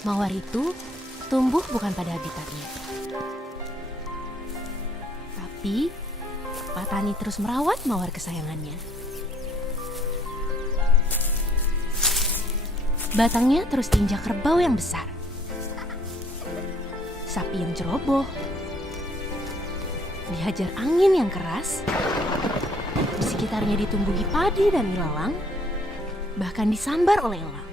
Mawar itu tumbuh bukan pada habitatnya. Tapi, Pak Tani terus merawat mawar kesayangannya. Batangnya terus diinjak kerbau yang besar. Sapi yang ceroboh. Dihajar angin yang keras. Di sekitarnya ditumbuhi padi dan ilalang. Bahkan disambar oleh elang.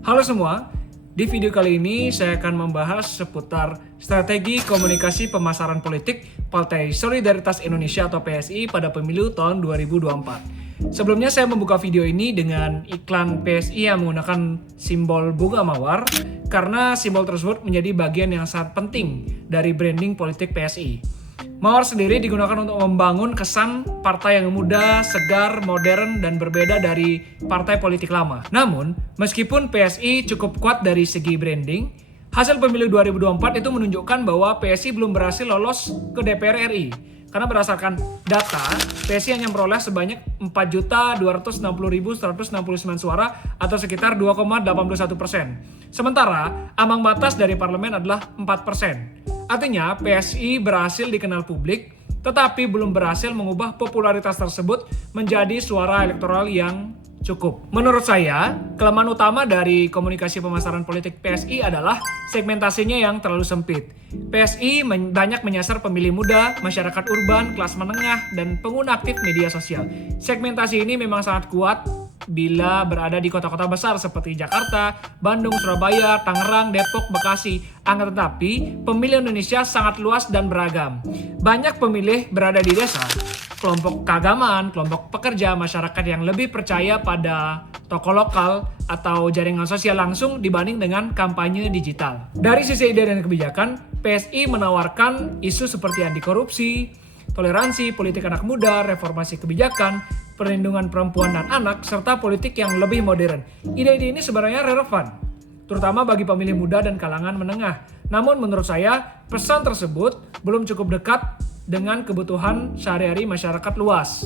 Halo semua, di video kali ini saya akan membahas seputar strategi komunikasi pemasaran politik Partai Solidaritas Indonesia atau PSI pada pemilu tahun 2024. Sebelumnya saya membuka video ini dengan iklan PSI yang menggunakan simbol bunga mawar karena simbol tersebut menjadi bagian yang sangat penting dari branding politik PSI. Mawar sendiri digunakan untuk membangun kesan partai yang muda, segar, modern, dan berbeda dari partai politik lama. Namun, meskipun PSI cukup kuat dari segi branding, hasil pemilu 2024 itu menunjukkan bahwa PSI belum berhasil lolos ke DPR RI. Karena berdasarkan data, PSI hanya memperoleh sebanyak 4.260.169 suara atau sekitar 2,81%. Sementara, ambang batas dari parlemen adalah 4%. Artinya, PSI berhasil dikenal publik, tetapi belum berhasil mengubah popularitas tersebut menjadi suara elektoral yang cukup. Menurut saya, kelemahan utama dari komunikasi pemasaran politik PSI adalah segmentasinya yang terlalu sempit. PSI banyak menyasar pemilih muda, masyarakat urban, kelas menengah, dan pengguna aktif media sosial. Segmentasi ini memang sangat kuat bila berada di kota-kota besar seperti Jakarta, Bandung, Surabaya, Tangerang, Depok, Bekasi. Akan tetapi, pemilih Indonesia sangat luas dan beragam. Banyak pemilih berada di desa, kelompok keagamaan, kelompok pekerja, masyarakat yang lebih percaya pada tokoh lokal atau jaringan sosial langsung dibanding dengan kampanye digital. Dari sisi ide dan kebijakan, PSI menawarkan isu seperti anti korupsi, toleransi, politik anak muda, reformasi kebijakan, perlindungan perempuan dan anak, serta politik yang lebih modern. Ide-ide ini sebenarnya relevan, terutama bagi pemilih muda dan kalangan menengah. Namun menurut saya, pesan tersebut belum cukup dekat dengan kebutuhan sehari-hari masyarakat luas.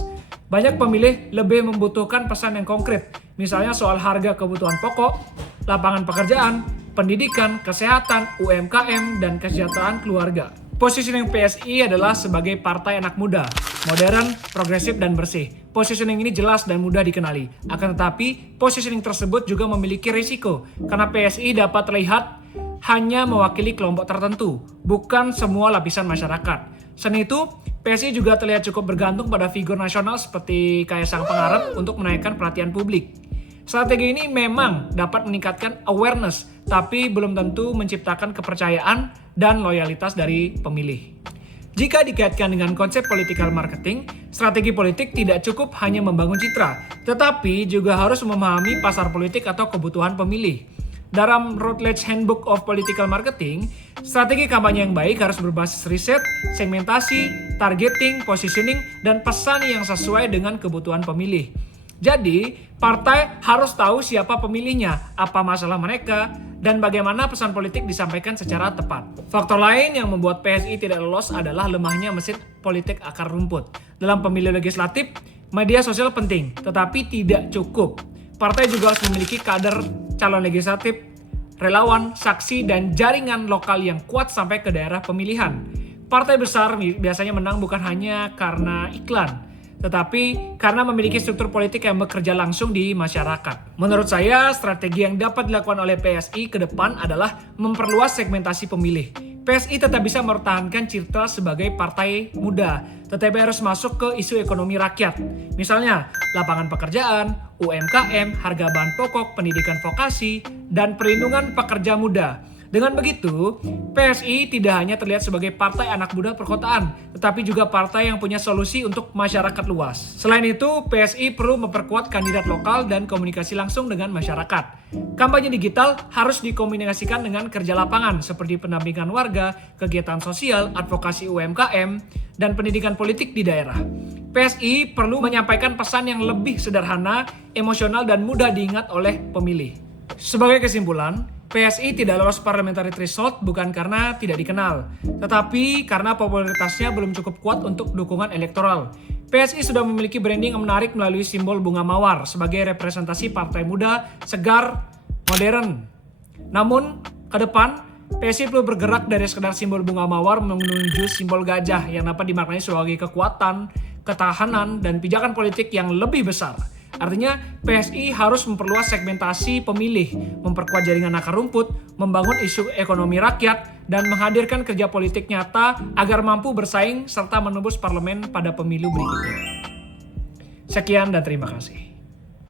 Banyak pemilih lebih membutuhkan pesan yang konkret, misalnya soal harga kebutuhan pokok, lapangan pekerjaan, pendidikan, kesehatan, UMKM, dan kesejahteraan keluarga. Positioning PSI adalah sebagai partai anak muda, modern, progresif, dan bersih. Positioning ini jelas dan mudah dikenali. Akan tetapi, positioning tersebut juga memiliki risiko, karena PSI dapat terlihat hanya mewakili kelompok tertentu, bukan semua lapisan masyarakat. Selain itu, PSI juga terlihat cukup bergantung pada figur nasional seperti Kaisang Pangarep untuk menaikkan perhatian publik. Strategi ini memang dapat meningkatkan awareness, tapi belum tentu menciptakan kepercayaan dan loyalitas dari pemilih. Jika dikaitkan dengan konsep political marketing, strategi politik tidak cukup hanya membangun citra, tetapi juga harus memahami pasar politik atau kebutuhan pemilih. Dalam Routledge Handbook of Political Marketing, strategi kampanye yang baik harus berbasis riset, segmentasi, targeting, positioning, dan pesan yang sesuai dengan kebutuhan pemilih. Jadi, partai harus tahu siapa pemilihnya, apa masalah mereka, dan bagaimana pesan politik disampaikan secara tepat. Faktor lain yang membuat PSI tidak lolos adalah lemahnya mesin politik akar rumput. Dalam pemilu legislatif, media sosial penting, tetapi tidak cukup. Partai juga harus memiliki kader calon legislatif, relawan, saksi, dan jaringan lokal yang kuat sampai ke daerah pemilihan. Partai besar biasanya menang bukan hanya karena iklan, tetapi karena memiliki struktur politik yang bekerja langsung di masyarakat. Menurut saya, strategi yang dapat dilakukan oleh PSI ke depan adalah memperluas segmentasi pemilih. PSI tetap bisa mempertahankan citra sebagai partai muda, tetapi harus masuk ke isu ekonomi rakyat. Misalnya, lapangan pekerjaan, UMKM, harga bahan pokok, pendidikan vokasi, dan perlindungan pekerja muda. Dengan begitu, PSI tidak hanya terlihat sebagai partai anak muda perkotaan, tetapi juga partai yang punya solusi untuk masyarakat luas. Selain itu, PSI perlu memperkuat kandidat lokal dan komunikasi langsung dengan masyarakat. Kampanye digital harus dikomunikasikan dengan kerja lapangan seperti pendampingan warga, kegiatan sosial, advokasi UMKM, dan pendidikan politik di daerah. PSI perlu menyampaikan pesan yang lebih sederhana, emosional, dan mudah diingat oleh pemilih. Sebagai kesimpulan, PSI tidak lolos parliamentary threshold bukan karena tidak dikenal, tetapi karena popularitasnya belum cukup kuat untuk dukungan elektoral. PSI sudah memiliki branding yang menarik melalui simbol bunga mawar sebagai representasi partai muda, segar, modern. Namun, ke depan, PSI perlu bergerak dari sekedar simbol bunga mawar menuju simbol gajah yang dapat dimaknai sebagai kekuatan, ketahanan, dan pijakan politik yang lebih besar. Artinya, PSI harus memperluas segmentasi pemilih, memperkuat jaringan akar rumput, membangun isu ekonomi rakyat, dan menghadirkan kerja politik nyata agar mampu bersaing serta menembus parlemen pada pemilu berikutnya. Sekian dan terima kasih.